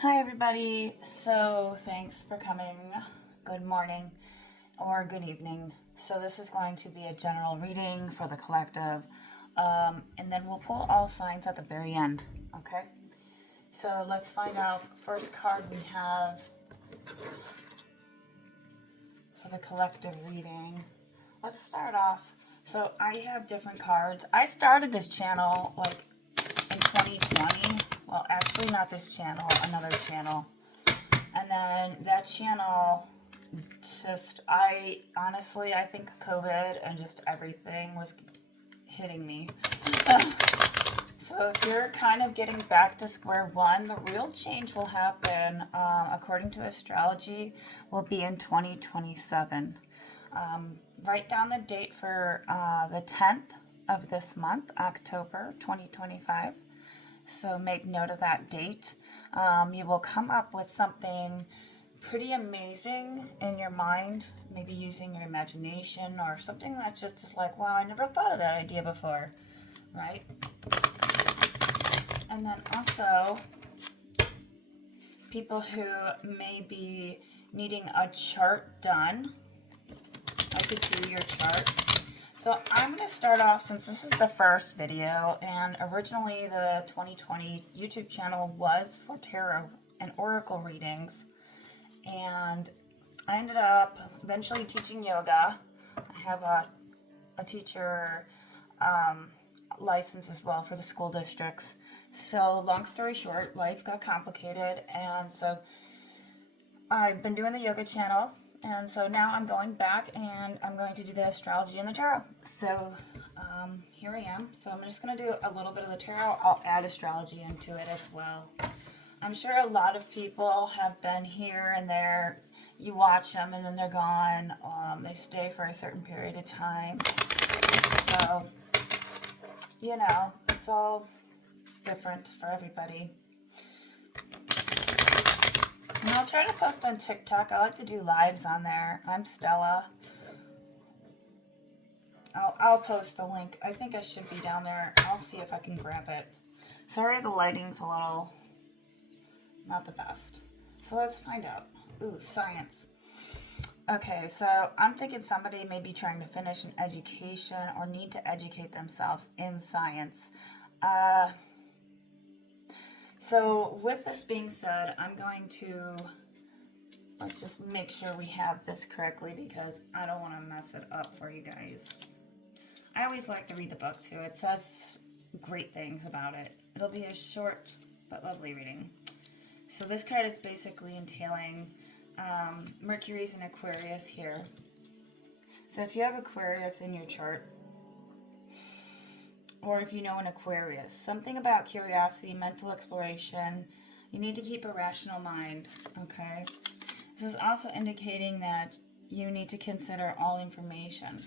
Hi everybody, so thanks for coming. Good morning or good evening. So this is going to be a general reading for the collective, and then we'll pull all signs at the very end, okay? So let's find out. First card we have for the collective reading. Let's start off. So I have different cards. I started this channel like in 2020. Well, actually not this channel, another channel. And then that channel I think COVID and just everything was hitting me. So if you're kind of getting back to square one, the real change will happen, according to astrology, will be in 2027. Write down the date for the 10th of this month, October 2025. So make note of that date. You will come up with something pretty amazing in your mind, maybe using your imagination or something that's just like, wow, I never thought of that idea before, right? And then also, people who may be needing a chart done, I could do your chart. So I'm going to start off, since this is the first video, and originally the 2020 YouTube channel was for tarot and oracle readings, and I ended up eventually teaching yoga. I have a teacher license as well for the school districts. So long story short, life got complicated, and so I've been doing the yoga channel, and so now I'm going back and I'm going to do the astrology and the tarot. So here I am. So I'm just going to do a little bit of the tarot. I'll add astrology into it as well. I'm sure a lot of people have been here and there. You watch them and then they're gone. They stay for a certain period of time. So, you know, it's all different for everybody. And I'll try to post on TikTok. I like to do lives on there. I'm Stella. I'll post the link. I think I should be down there. I'll see if I can grab it. Sorry, the lighting's a little not the best. So let's find out. Ooh, science. Okay, so I'm thinking somebody may be trying to finish an education or need to educate themselves in science. So with this being said, I'm going to, let's just make sure we have this correctly because I don't want to mess it up for you guys. I always like to read the book too. It says great things about it. It'll be a short but lovely reading. So this card is basically entailing Mercury's in Aquarius here. So if you have Aquarius in your chart, or if you know an Aquarius, something about curiosity, mental exploration, you need to keep a rational mind, okay? This is also indicating that you need to consider all information.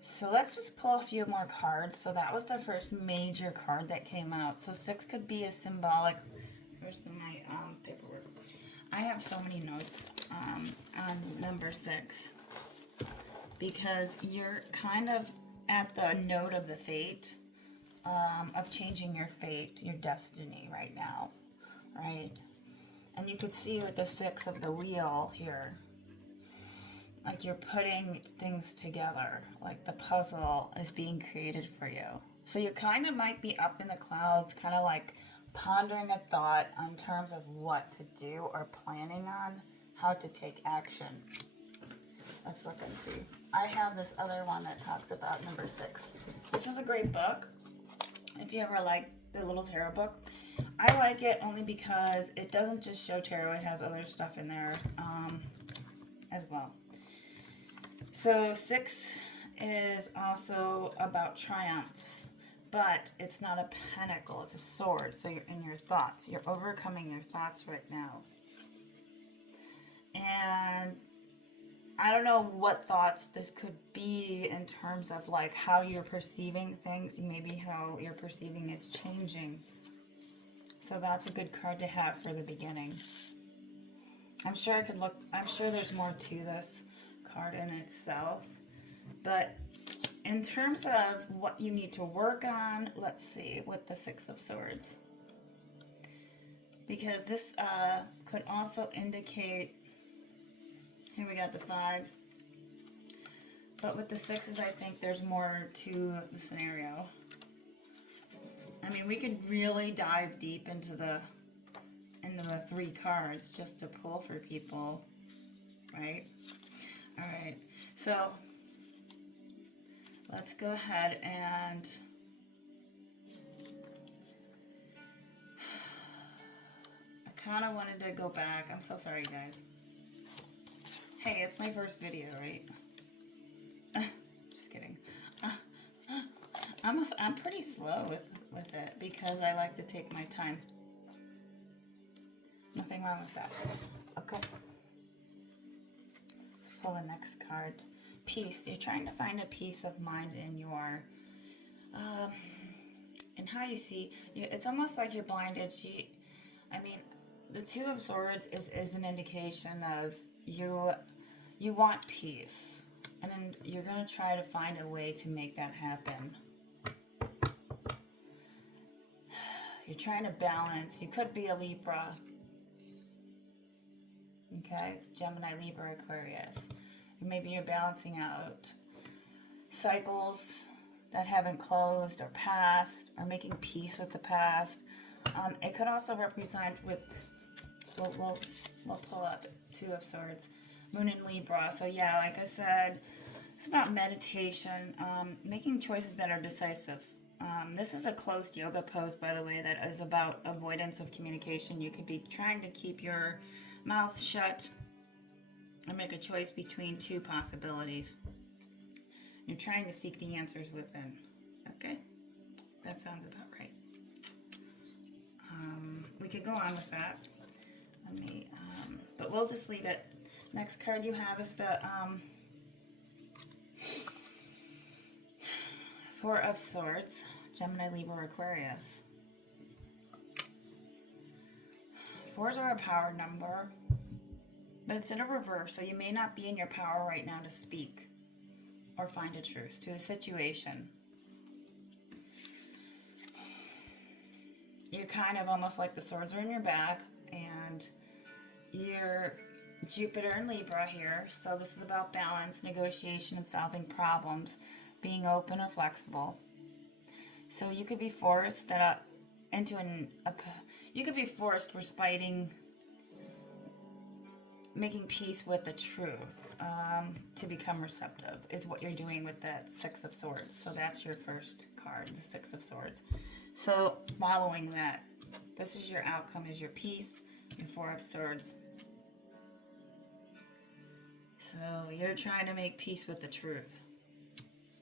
So let's just pull a few more cards. So that was the first major card that came out. So 6 could be a symbolic. Where's my paperwork? I have so many notes on number 6 because you're kind of at the note of the fate of changing your fate, your destiny right now, right? And you could see with the 6 of the wheel here, like you're putting things together, like the puzzle is being created for you. So you kind of might be up in the clouds, kind of like pondering a thought in terms of what to do or planning on how to take action. Let's look and see. I have this other one that talks about number 6. This is a great book. If you ever like the little tarot book, I like it only because it doesn't just show tarot, it has other stuff in there as well. So 6 is also about triumphs, but it's not a pentacle, it's a sword. So you're in your thoughts. You're overcoming your thoughts right now. And I don't know what thoughts this could be in terms of like how you're perceiving things. Maybe how you're perceiving is changing. So that's a good card to have for the beginning. I'm sure there's more to this card in itself. But in terms of what you need to work on, let's see, with the 6 of Swords. because this could also indicate, here we got the 5s, but with the 6s, I think there's more to the scenario. I mean, we could really dive deep into the 3 cards just to pull for people, right? All right, so let's go ahead and I kind of wanted to go back. I'm so sorry, guys. Hey, it's my first video, right? Just kidding. I'm pretty slow with it because I like to take my time. Nothing wrong with that. Okay. Let's pull the next card. Peace. You're trying to find a peace of mind in your, and how you see. It's almost like you're blinded. I mean, the 2 of Swords is an indication of you want peace, and you're going to try to find a way to make that happen. You're trying to balance. You could be a Libra. Okay? Gemini, Libra, Aquarius. Maybe you're balancing out cycles that haven't closed or passed, or making peace with the past. It could also represent with, we'll pull up 2 of Swords, Moon in Libra. So yeah, like I said, it's about meditation, making choices that are decisive. This is a closed yoga pose, by the way, that is about avoidance of communication. You could be trying to keep your mouth shut and make a choice between 2 possibilities. You're trying to seek the answers within. Okay? That sounds about right. We could go on with that. But we'll just leave it. Next card you have is the 4 of Swords, Gemini, Libra, Aquarius. 4s are a power number, but it's in a reverse, so you may not be in your power right now to speak or find a truce to a situation. You're kind of almost like the swords are in your back, and you're Jupiter and Libra here, so this is about balance, negotiation, and solving problems, being open or flexible. So you could be forced you could be forced respecting, making peace with the truth, to become receptive is what you're doing with that 6 of Swords. So that's your first card, the 6 of Swords. So following that, this is your outcome, is your peace, your 4 of Swords. So you're trying to make peace with the truth.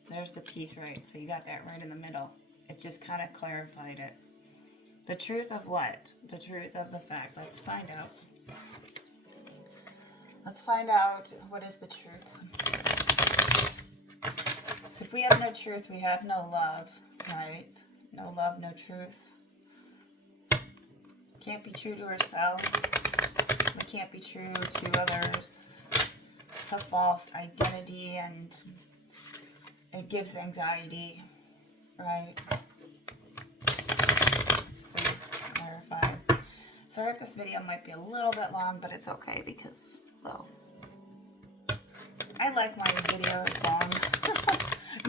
There's the peace, right? So you got that right in the middle. It just kind of clarified it. The truth of what? The truth of the fact. Let's find out. Let's find out what is the truth. So if we have no truth, we have no love, right? No love, no truth. Can't be true to ourselves. We can't be true to others. It's a false identity, and it gives anxiety, right? Let's see, clarify. Sorry if this video might be a little bit long, but it's okay because, well, I like my videos long.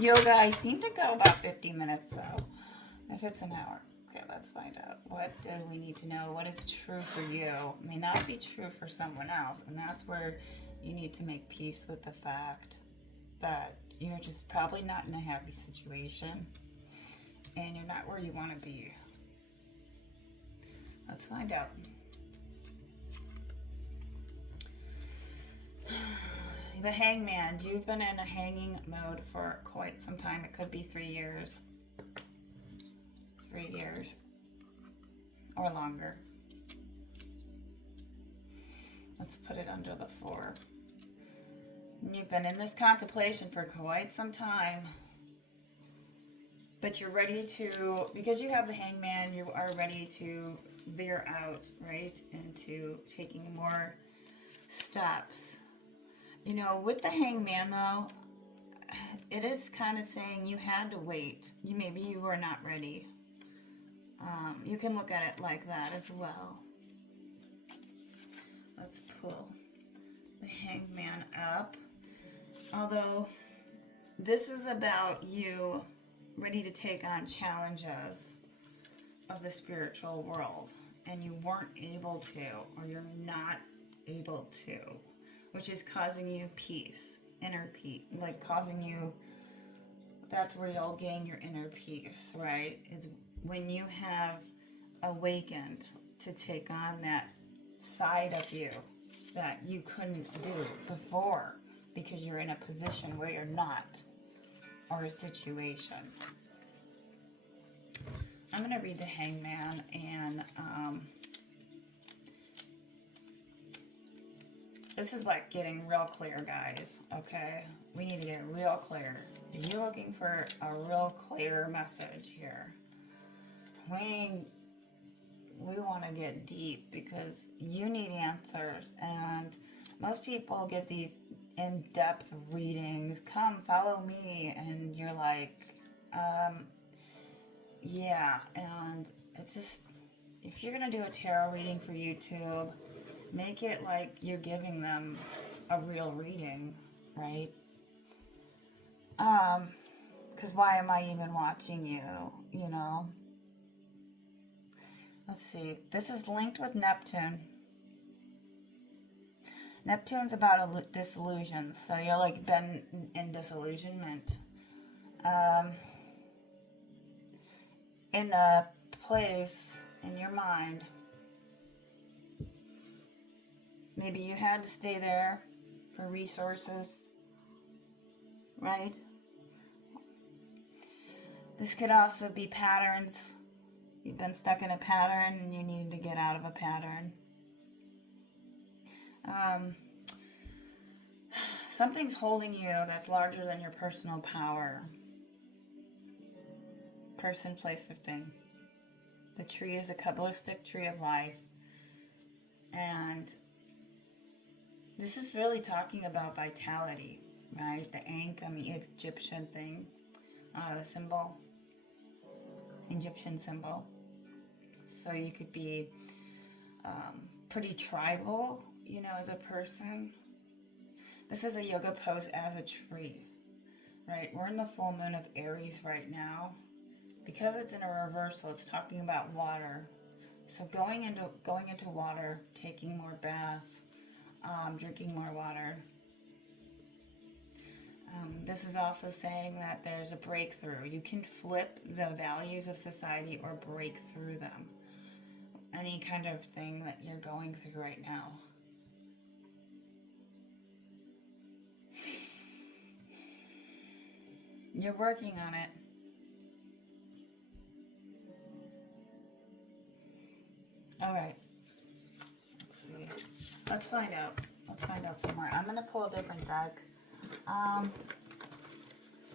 Yoga, I seem to go about 50 minutes though, if it's an hour. Okay, let's find out. What do we need to know? What is true for you may not be true for someone else, and that's where you need to make peace with the fact that you're just probably not in a happy situation and you're not where you want to be. Let's find out. The Hangman. You've been in a hanging mode for quite some time. It could be 3 years. 3 years or longer. Let's put it under the 4. You've been in this contemplation for quite some time, but you're ready to, because you have the Hangman, you are ready to veer out, right, into taking more steps. You know, with the Hangman though, it is kind of saying you had to wait. Maybe you were not ready. You can look at it like that as well. let's pull the Hangman up. Although this is about you ready to take on challenges of the spiritual world, and you weren't able to, or you're not able to, which is causing you peace, inner peace, like causing you, that's where you'll gain your inner peace, right? Is when you have awakened to take on that side of you that you couldn't do before because you're in a position where you're not, or a situation. I'm going to read the Hangman, and this is like getting real clear, guys, okay? We need to get real clear. If you're looking for a real clear message here, we want to get deep because you need answers, and most people give these in-depth readings. Come, follow me, and you're like, yeah, and it's just, if you're going to do a tarot reading for YouTube, make it like you're giving them a real reading, right? Because why am I even watching you, you know? Let's see. This is linked with Neptune. Neptune's about a disillusion, so you're like been in disillusionment. In a place in your mind, maybe you had to stay there for resources, right? This could also be patterns. You've been stuck in a pattern and you need to get out of a pattern. Something's holding you that's larger than your personal power. Person, place, or thing. The tree is a Kabbalistic tree of life. And this is really talking about vitality, right? The Ankh, Egyptian thing. The symbol. Egyptian symbol. So you could be pretty tribal, you know, as a person. This is a yoga pose as a tree, right? We're in the full moon of Aries right now. Because it's in a reversal, it's talking about water. So going into water, taking more baths, drinking more water. This is also saying that there's a breakthrough. You can flip the values of society or break through them. Any kind of thing that you're going through right now. You're working on it. All right. Let's see. Let's find out. Let's find out some more. I'm going to pull a different deck.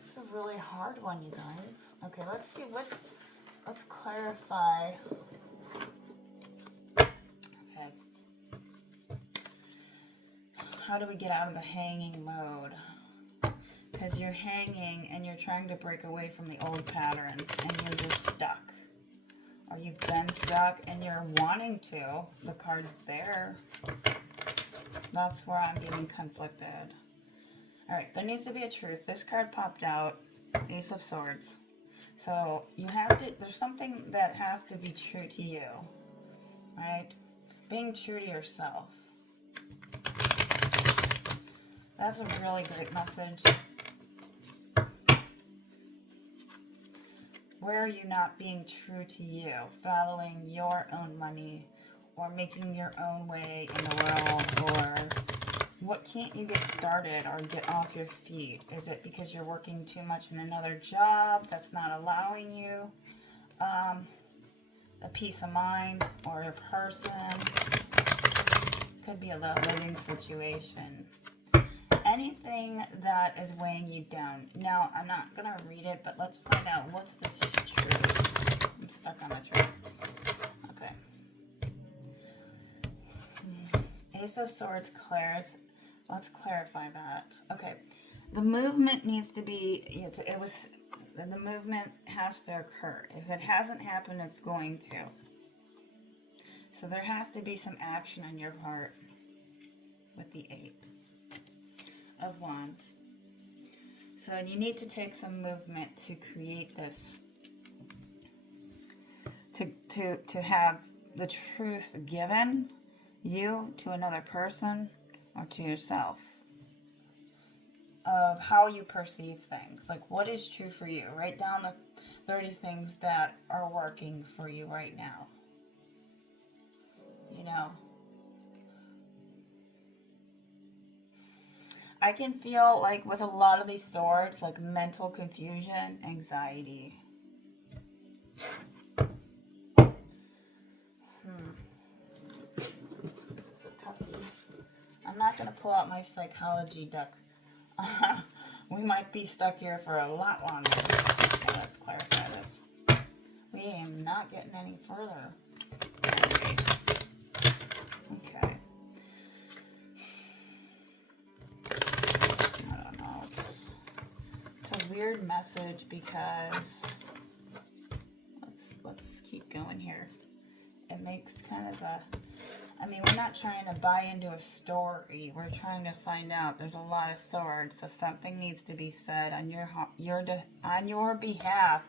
It's a really hard one, you guys. Okay, let's see let's clarify. Okay. How do we get out of the hanging mode? Because you're hanging and you're trying to break away from the old patterns and you're just stuck. Or you've been stuck and you're wanting to. The card's there. That's where I'm getting conflicted. Alright, there needs to be a truth. This card popped out. Ace of Swords. So you have to, there's something that has to be true to you. Right? Being true to yourself. That's a really great message. Where are you not being true to you? Following your own money, or making your own way in the world, or what can't you get started or get off your feet? Is it because you're working too much in another job that's not allowing you a peace of mind, or a person? Could be a living situation. Anything that is weighing you down. Now, I'm not going to read it, but let's find out what's this truth. I'm stuck on the truth. Okay. Ace of Swords clears. Let's clarify that. Okay. The movement needs to be, the movement has to occur. If it hasn't happened, it's going to. So there has to be some action on your part. with the 8 of Wands. So you need to take some movement to create this, to have the truth given you to another person or to yourself of how you perceive things. Like, what is true for you? Write down the 30 things that are working for you right now. You know, I can feel like with a lot of these swords, like mental confusion, anxiety. This is a toughie. I'm not going to pull out my psychology deck. We might be stuck here for a lot longer. Okay, let's clarify this. We am not getting any further. Okay. I don't know. It's a weird message because let's keep going here. It makes kind of a, I mean, we're not trying to buy into a story. We're trying to find out. There's a lot of swords, so something needs to be said on your behalf.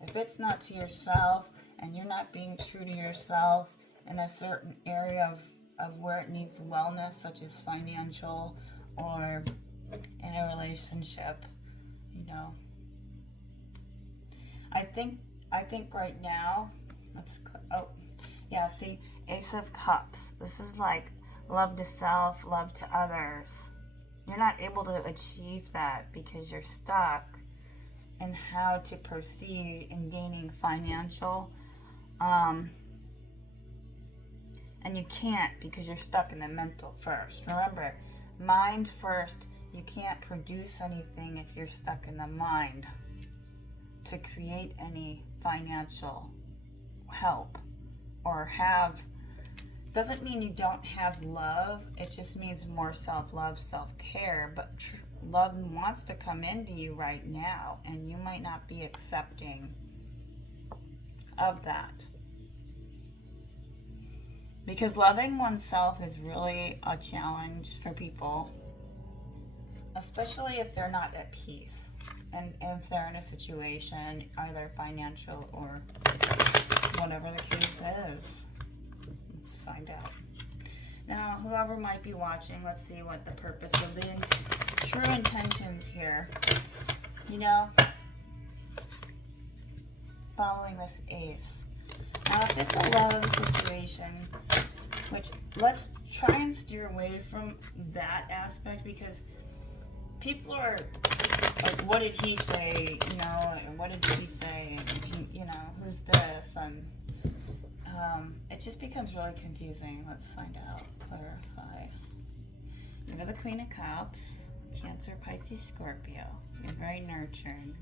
If it's not to yourself and you're not being true to yourself in a certain area of where it needs wellness, such as financial or in a relationship, you know. I think right now, see, Ace of Cups. This is like love to self, love to others. You're not able to achieve that because you're stuck in how to proceed in gaining financial, and you can't because you're stuck in the mental first. Remember, mind first. You can't produce anything if you're stuck in the mind to create any financial help or have. Doesn't mean you don't have love. It just means more self-love, self-care. But love wants to come into you right now, and you might not be accepting of that. Because loving oneself is really a challenge for people, especially if they're not at peace and if they're in a situation, either financial or whatever the case is. Let's find out. Now, whoever might be watching, let's see what the purpose of the true intentions here. You know, following this ace. Now, if it's a love situation, which let's try and steer away from that aspect, because people are like, what did he say? You know, and what did she say? And he, you know, who's this? And it just becomes really confusing. Let's find out, clarify. You're the Queen of Cups, Cancer, Pisces, Scorpio. You're very nurturing.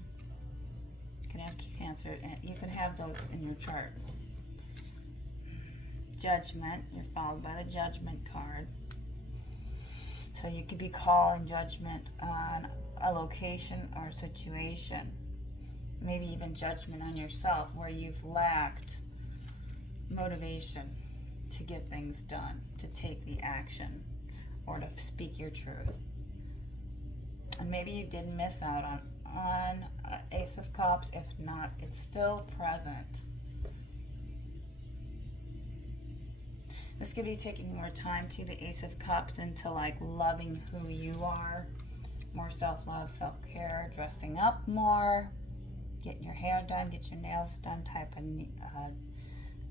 You can have Cancer, and you can have those in your chart. Judgment, you're followed by the Judgment card. So you could be calling judgment on a location or a situation. Maybe even judgment on yourself where you've lacked motivation to get things done, to take the action, or to speak your truth. And maybe you did miss out on Ace of Cups. If not, it's still present. This could be taking more time to the Ace of Cups into like loving who you are, more self-love, self-care, dressing up more, getting your hair done, get your nails done type of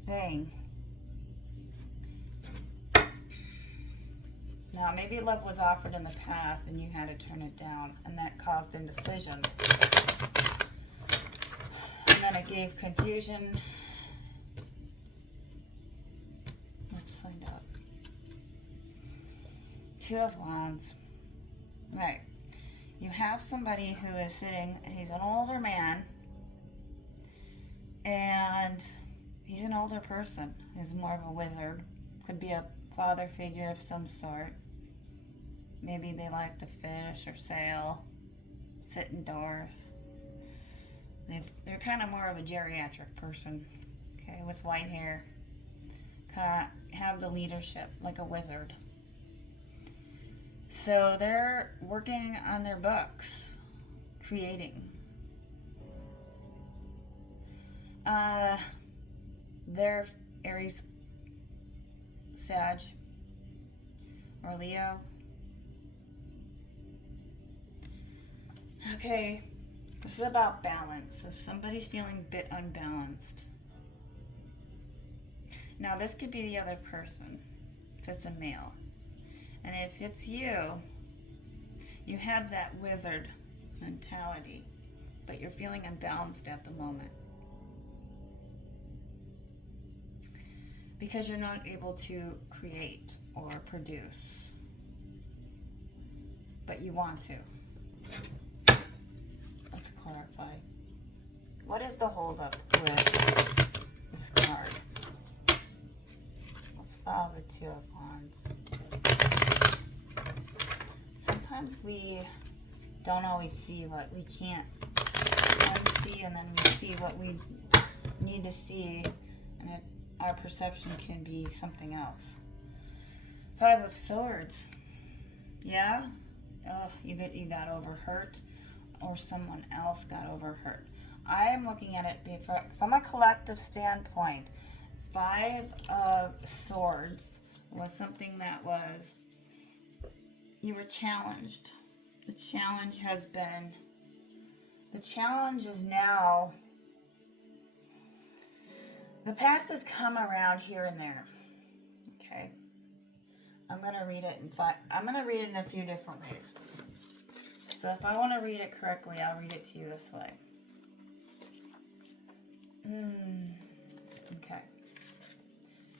thing. Now, maybe love was offered in the past and you had to turn it down, and that caused indecision. And then it gave confusion. Let's find out. Two of Wands. Right. You have somebody who is sitting, he's an older man, and he's an older person. He's more of a wizard. Could be a father figure of some sort. Maybe they like to fish or sail, sit indoors. They're kind of more of a geriatric person, okay, with white hair. Have the leadership like a wizard. So they're working on their books, creating. They're Aries, Sag, or Leo. Okay, this is about balance. So somebody's feeling a bit unbalanced. Now this could be the other person, if it's a male. And if it's you, you have that wizard mentality, but you're feeling unbalanced at the moment. Because you're not able to create or produce, but you want to. Let's clarify. What is the holdup with this card? Let's follow the Two of Wands. Sometimes we don't always see what we can't see, and then we see what we need to see, and our perception can be something else. Five of Swords. Yeah? Oh, you got overhurt, or someone else got overhurt. I am looking at it from a collective standpoint. Five of Swords was something that was, you were challenged. The challenge is now, the past has come around here and there. Okay. I'm going to read it in a few different ways. So if I want to read it correctly, I'll read it to you this way. Okay.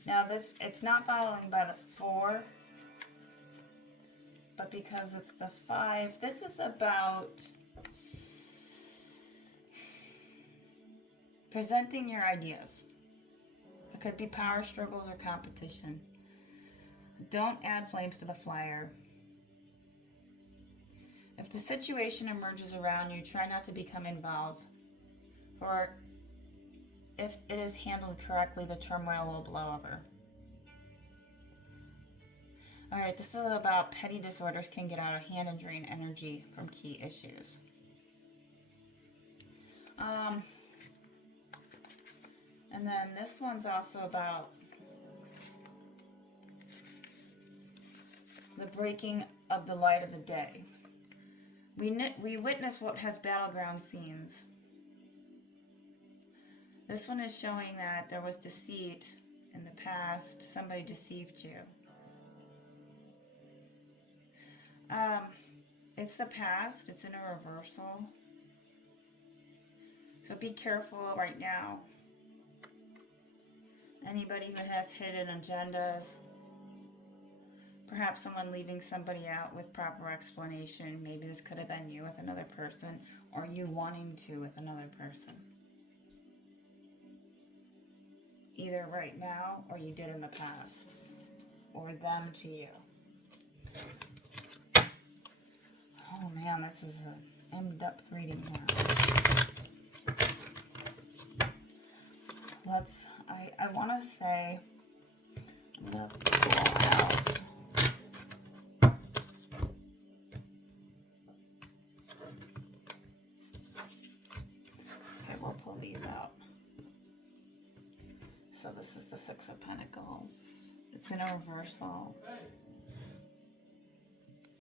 Now it's not following by the 4, but because it's the 5, this is about presenting your ideas. It could be power struggles or competition. Don't add flames to the fire. If the situation emerges around you, try not to become involved. Or if it is handled correctly, the turmoil will blow over. Alright, this is about petty disorders can get out of hand and drain energy from key issues. And then this one's also about the breaking of the light of the day. We witness what has battleground scenes. This one is showing that there was deceit in the past. Somebody deceived you. It's the past. It's in a reversal. So be careful right now. Anybody who has hidden agendas. Perhaps someone leaving somebody out with proper explanation. Maybe this could have been you with another person, or you wanting to with another person. Either right now, or you did in the past. Or them to you. Oh man, this is an in-depth reading here. I want to say, I'm going to pull out. Okay, we'll pull these out. So this is the Six of Pentacles. It's in a reversal.